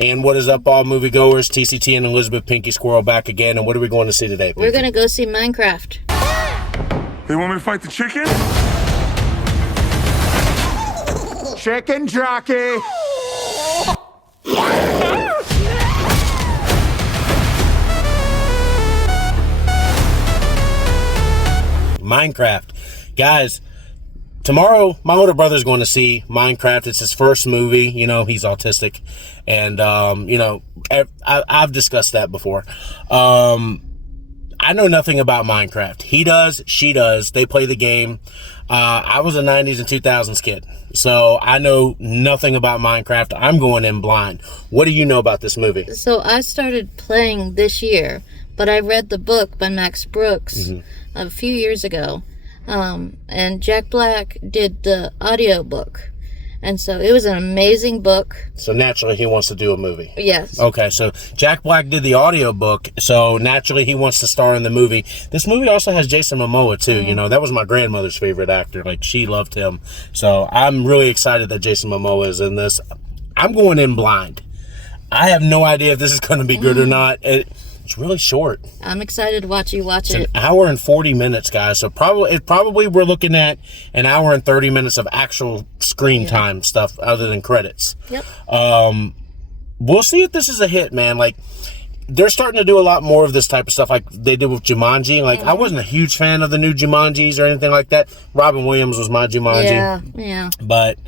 And what is up, all moviegoers? TCT and Elizabeth Pinky Squirrel back again. And what are we going to see today, Pinky? We're going to go see Minecraft. They want me to fight the chicken? Chicken jockey! Minecraft. Guys, tomorrow my older brother's going to see Minecraft. It's his first movie. You know, he's autistic. And, you know, I've discussed that before. I know nothing about Minecraft. He does, she does. They play the game. I was a 90s and 2000s kid, so I know nothing about Minecraft. I'm going in blind. What do you know about this movie? So I started playing this year, but I read the book by Max Brooks a few years ago, and Jack Black did the audio book. And so it was an amazing book. So naturally he wants to do a movie. Yes. Okay, so Jack Black did the audio book, so naturally he wants to star in the movie. This movie also has Jason Momoa too. You know, that was my grandmother's favorite actor. Like, she loved him. So I'm really excited that Jason Momoa is in this. I'm going in blind. I have no idea if this is going to be good or not. It's really short. I'm excited to watch you watch it. It's an hour and 40 minutes, guys. So probably we're looking at an hour and 30 minutes of actual screen time stuff other than credits. Yep. We'll see if this is a hit, man. Like, they're starting to do a lot more of this type of stuff like they did with Jumanji. Like, I wasn't a huge fan of the new Jumanjis or anything like that. Robin Williams was my Jumanji. Yeah. But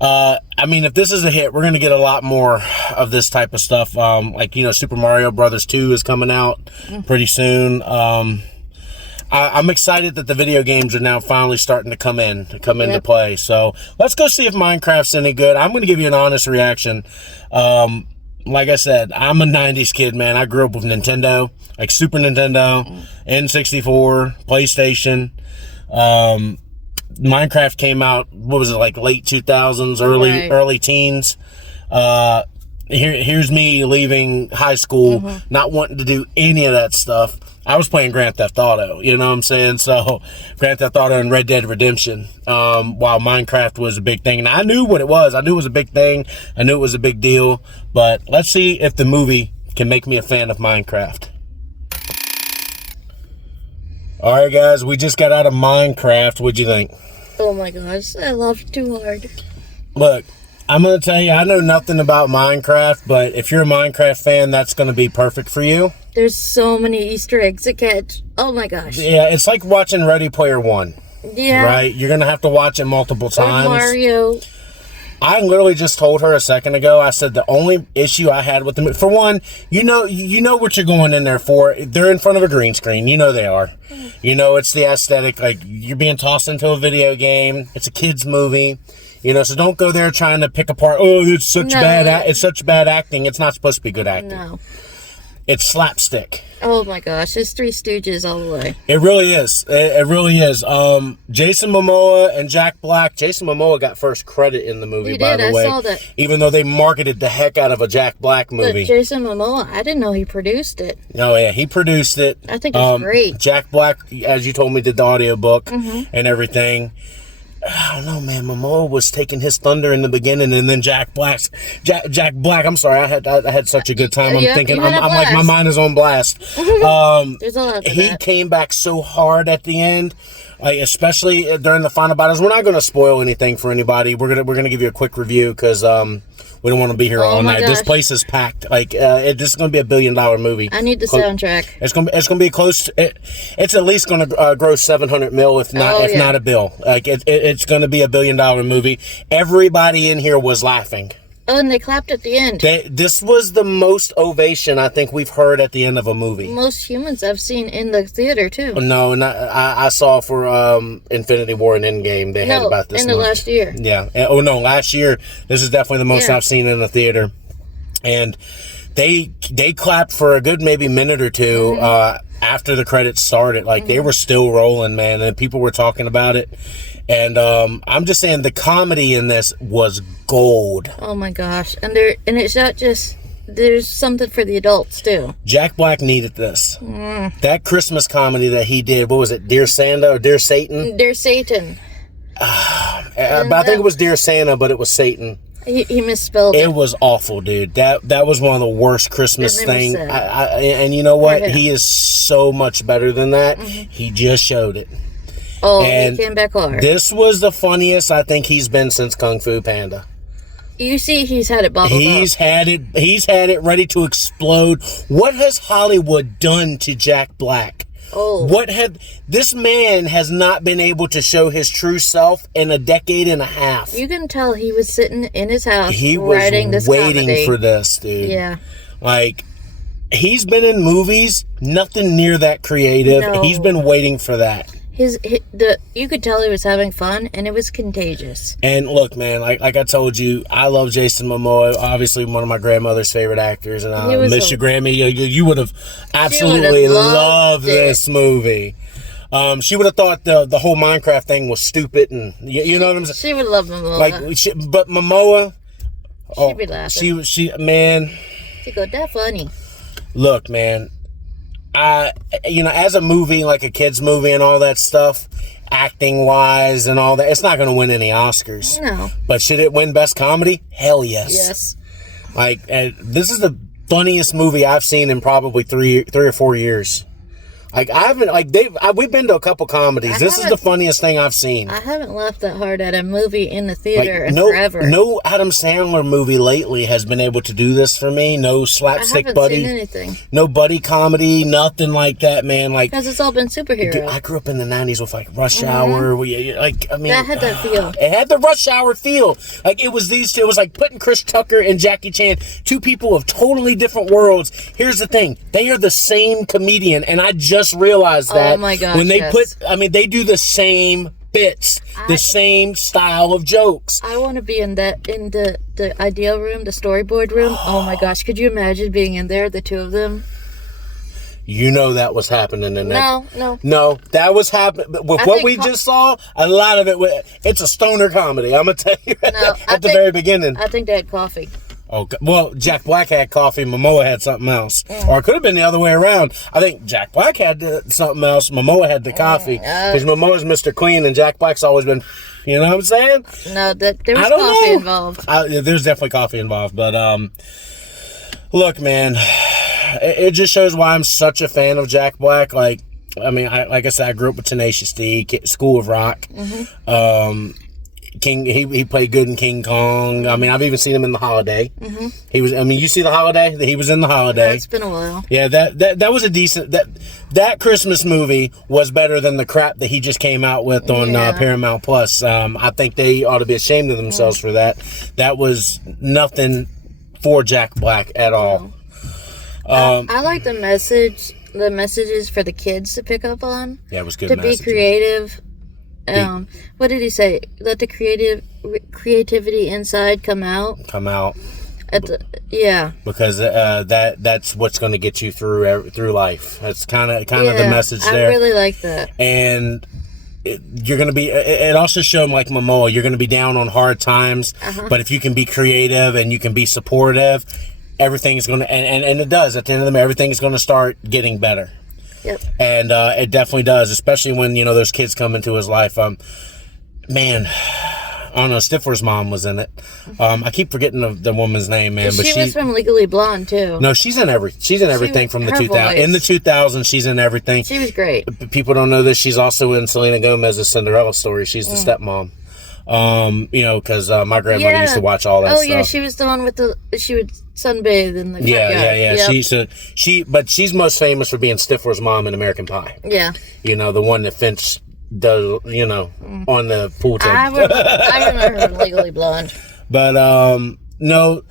I mean, if this is a hit, we're going to get a lot more of this type of stuff. Like, you know, Super Mario Brothers 2 is coming out pretty soon. I'm excited that the video games are now finally starting to come into play. So let's go see if Minecraft's any good. I'm going to give you an honest reaction. Like I said, I'm a 90s kid, man. I grew up with Nintendo, like Super Nintendo, N64, PlayStation. Minecraft came out, what was it, like late 2000s, early teens. Here's me leaving high school, not wanting to do any of that stuff. I was playing Grand Theft Auto, you know what I'm saying? So Grand Theft Auto and Red Dead Redemption, while Minecraft was a big thing. And I knew what it was. I knew it was a big thing. I knew it was a big deal. But let's see if the movie can make me a fan of Minecraft. All right, guys, we just got out of Minecraft. What'd you think? Oh my gosh, I laughed too hard. Look, I'm going to tell you, I know nothing about Minecraft, but if you're a Minecraft fan, that's going to be perfect for you. There's so many Easter eggs to catch. Oh my gosh. Yeah, it's like watching Ready Player One. Yeah. Right? You're going to have to watch it multiple times. Or Mario. I literally just told her a second ago, I said the only issue I had with the movie, for one, you know what you're going in there for. They're in front of a green screen. You know they are. You know, it's the aesthetic. Like, you're being tossed into a video game. It's a kid's movie. You know, so don't go there trying to pick apart, oh, it's such bad acting. It's not supposed to be good acting. No. It's slapstick. Oh my gosh, it's Three Stooges all the way. It really is. It really is. Jason Momoa and Jack Black. Jason Momoa got first credit in the movie, by the way. I saw that. Even though they marketed the heck out of a Jack Black movie. But Jason Momoa, I didn't know he produced it. Oh, yeah, he produced it. I think it's great. Jack Black, as you told me, did the audiobook and everything. I don't know, man. Momoa was taking his thunder in the beginning, and then Jack Black. I'm sorry, I had such a good time. I'm thinking, I'm like, my mind is on blast. There's a lot of he came back so hard at the end, like, especially during the final battles. We're not going to spoil anything for anybody. We're gonna give you a quick review because we don't want to be here all night. Gosh. This place is packed. Like, this is going to be $1 billion movie. I need the soundtrack. It's going to be close. It's at least going to gross 700 mil, if not $1 billion. Like, it's going to be $1 billion movie. Everybody in here was laughing. Oh, and they clapped at the end. This was the most ovation I think we've heard at the end of a movie. Most humans I've seen in the theater, too. No, I saw for Infinity War and Endgame, they had about this. In the last year. Yeah. Oh, no, last year. This is definitely the most I've seen in the theater. And they clapped for a good maybe minute or two after the credits started. Like, they were still rolling, man, and people were talking about it. And I'm just saying the comedy in this was gold. Oh my gosh. And it's not just, there's something for the adults too. Jack Black needed this. That Christmas comedy that he did, what was it, Dear Santa or Dear Satan? Dear Satan. But I think it was Dear Santa, but it was Satan. He misspelled It was awful, dude. That was one of the worst Christmas It made me things. sad. And you know what? For him. He is so much better than that. He just showed it. Oh, And he came back hard. This was the funniest I think he's been since Kung Fu Panda. You see, he's had it bubbled He's up. had it ready to explode. What has Hollywood done to Jack Black? Oh. This man has not been able to show his true self in a decade and a half. You can tell he was sitting in his house He was writing this waiting comedy. for this, dude. Yeah. Like, he's been in movies, nothing near that creative. No. He's been waiting for that. You could tell he was having fun, and it was contagious. And look, man, like I told you, I love Jason Momoa, obviously one of my grandmother's favorite actors, and I miss you, Grammy. You would have absolutely loved this movie. She would have thought the whole Minecraft thing was stupid, and you know what I'm saying. She would love Momoa. But Momoa, she'd be laughing. She man. She go, "That funny." Look, man. As a movie, like a kid's movie and all that stuff, acting wise and all that, it's not going to win any Oscars. No. But should it win Best Comedy? Hell yes. Yes. Like, this is the funniest movie I've seen in probably three or 4 years. Like, I haven't, like, we've been to a couple comedies. This is the funniest thing I've seen. I haven't laughed that hard at a movie in the theater in forever. No Adam Sandler movie lately has been able to do this for me. No slapstick buddy. I haven't seen anything. No buddy comedy, nothing like that, man. Like, because it's all been superheroes. Dude, I grew up in the 90s with, like, Rush Hour. That had that feel. It had the Rush Hour feel. Like, it was these two. It was like putting Chris Tucker and Jackie Chan, two people of totally different worlds. Here's the thing. They are the same comedian, and I just realized that. Oh my gosh, when they yes. they do the same bits, the same style of jokes. I want to be in the ideal room, the storyboard room. Oh my gosh, could you imagine being in there, the two of them? You know that was happening in that. No, that was happening. With what we just saw, a lot of it's a stoner comedy. I'm going to tell you at the very beginning. I think they had coffee. Oh, well, Jack Black had coffee, Momoa had something else. Or it could have been the other way around. I think Jack Black had something else, Momoa had the coffee. Because Momoa's Mr. Clean and Jack Black's always been, you know what I'm saying? No, there was coffee involved. There's definitely coffee involved. But, look, man, it just shows why I'm such a fan of Jack Black. Like, I mean, like I said, I grew up with Tenacious D, School of Rock. He played good in King Kong. I mean, I've even seen him in The Holiday. He was. I mean, you see The Holiday? He was in The Holiday. Yeah, it's been a while. Yeah, that was a decent. That Christmas movie was better than the crap that he just came out with on Paramount Plus. I think they ought to be ashamed of themselves for that. That was nothing for Jack Black at all. I like the messages for the kids to pick up on. Yeah, it was good. To be creative. What did he say? Let the creativity inside come out. Because that's what's going to get you through life. That's kind of the message there. I really like that. And you're going to be. It also showed like Momoa. You're going to be down on hard times, but if you can be creative and you can be supportive, everything's going to. And it does. At the end of the day, everything's going to start getting better. Yep. And it definitely does, especially when, those kids come into his life. Man, I don't know, Stifler's mom was in it. I keep forgetting the woman's name, man. But she was from Legally Blonde, too. No, she's in everything from the 2000s. In the 2000s, she's in everything. She was great. People don't know this. She's also in Selena Gomez's Cinderella story. She's the stepmom. Because my grandmother used to watch all that stuff. Oh, yeah, she was the one she would sunbathe in the backyard. Yep. But she's most famous for being Stifler's mom in American Pie. Yeah. The one that Finch does, on the pool table. I remember her Legally Blonde. But, no,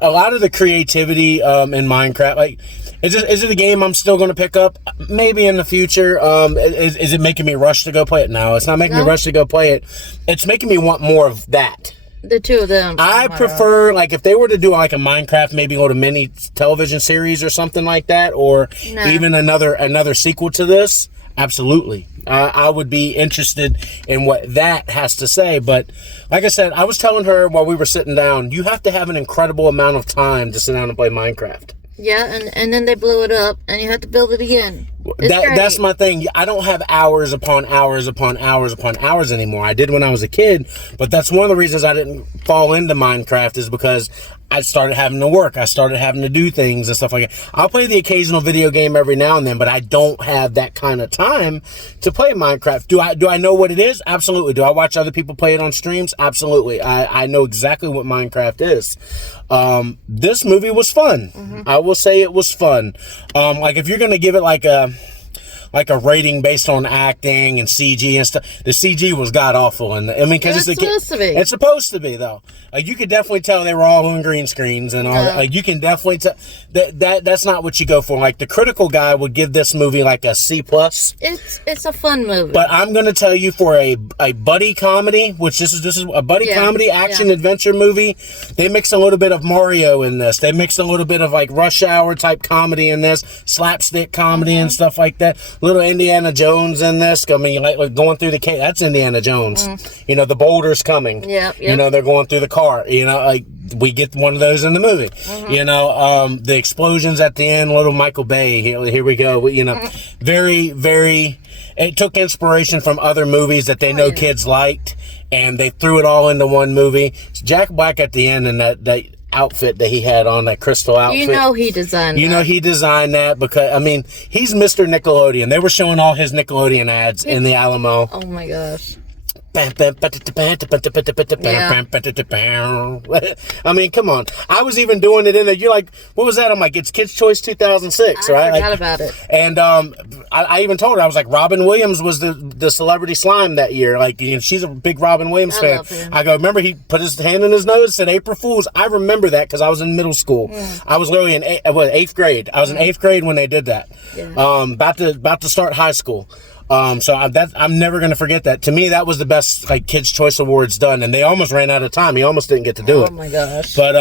a lot of the creativity in Minecraft, like, is it a game I'm still going to pick up? Maybe in the future. Is it making me rush to go play it? No, it's not making me rush to go play it. It's making me want more of that. The two of them. I prefer, like, if they were to do like a Minecraft, maybe go to mini television series or something like that, or even another sequel to this. Absolutely. I would be interested in what that has to say. But like I said, I was telling her while we were sitting down, you have to have an incredible amount of time to sit down and play Minecraft. Yeah, and then they blew it up, and you have to build it again. That's my thing. I don't have hours upon hours upon hours upon hours anymore. I did when I was a kid, but that's one of the reasons I didn't fall into Minecraft is because I started having to work. I started having to do things and stuff like that. I'll play the occasional video game every now and then, but I don't have that kind of time to play Minecraft. Do I know what it is? Absolutely. Do I watch other people play it on streams? Absolutely. I know exactly what Minecraft is. This movie was fun. I will say it was fun. Like if you're going to give it like a rating based on acting and CG and stuff. The CG was god awful, and I mean, because it's supposed to be. It's supposed to be though. Like you could definitely tell they were all on green screens and all. Like you can definitely tell that's not what you go for. Like the critical guy would give this movie like a C+. It's a fun movie. But I'm gonna tell you, for a buddy comedy, which this is a buddy comedy action adventure movie. They mix a little bit of Mario in this. They mix a little bit of like Rush Hour type comedy in this, slapstick comedy and stuff like that. Little Indiana Jones in this. I mean, like going through the cave. That's Indiana Jones. You know, the boulder's coming. Yep. You know, they're going through the car. You know, like we get one of those in the movie. You know, the explosions at the end. Little Michael Bay. Here we go. You know, very, very. It took inspiration from other movies that they know kids liked, and they threw it all into one movie. Jack Black at the end, and that outfit that he had on, that crystal outfit. You know he designed You know he designed that because, I mean, he's Mr. Nickelodeon. They were showing all his Nickelodeon ads in the Alamo. Oh my gosh. I mean, come on. I was even doing it in there. You're like, what was that? I'm like, it's Kids' Choice 2006, right? I forgot about it. And I even told her, I was like, Robin Williams was the celebrity slime that year. Like, you know, she's a big Robin Williams fan. love him. I go, remember he put his hand in his nose, said April Fool's. I remember that because I was in middle school. I was literally in 8th grade. I was in 8th grade when they did that. About to start high school. So I'm never going to forget that. To me, that was the best, like, Kids' Choice Awards done, and they almost ran out of time. He almost didn't get to do it. Oh my gosh. But,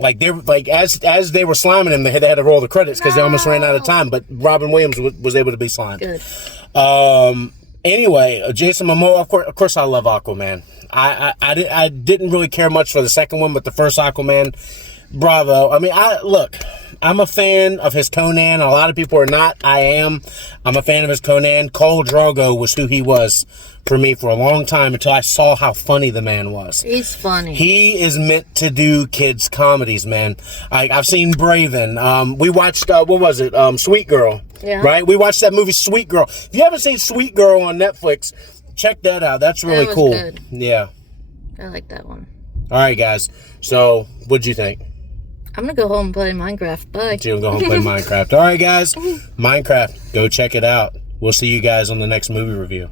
like, they like as they were sliming him, they had to roll the credits because they almost ran out of time, but Robin Williams was able to be slimed. Good. Anyway, Jason Momoa, of course I love Aquaman. I didn't really care much for the second one, but the first Aquaman, bravo. I mean, I'm a fan of his Conan. A lot of people are not. I am. I'm a fan of his Conan. Khal Drogo was who he was for me for a long time until I saw how funny the man was. He's funny. He is meant to do kids' comedies, man. I've seen Braven. We watched, what was it? Sweet Girl. Yeah. Right? We watched that movie Sweet Girl. If you haven't seen Sweet Girl on Netflix, check that out. That's really cool. Good. Yeah. I like that one. All right, guys. So, what'd you think? I'm gonna go home and play Minecraft. Bye. You'll go home and play Minecraft. All right, guys. Minecraft. Go check it out. We'll see you guys on the next movie review.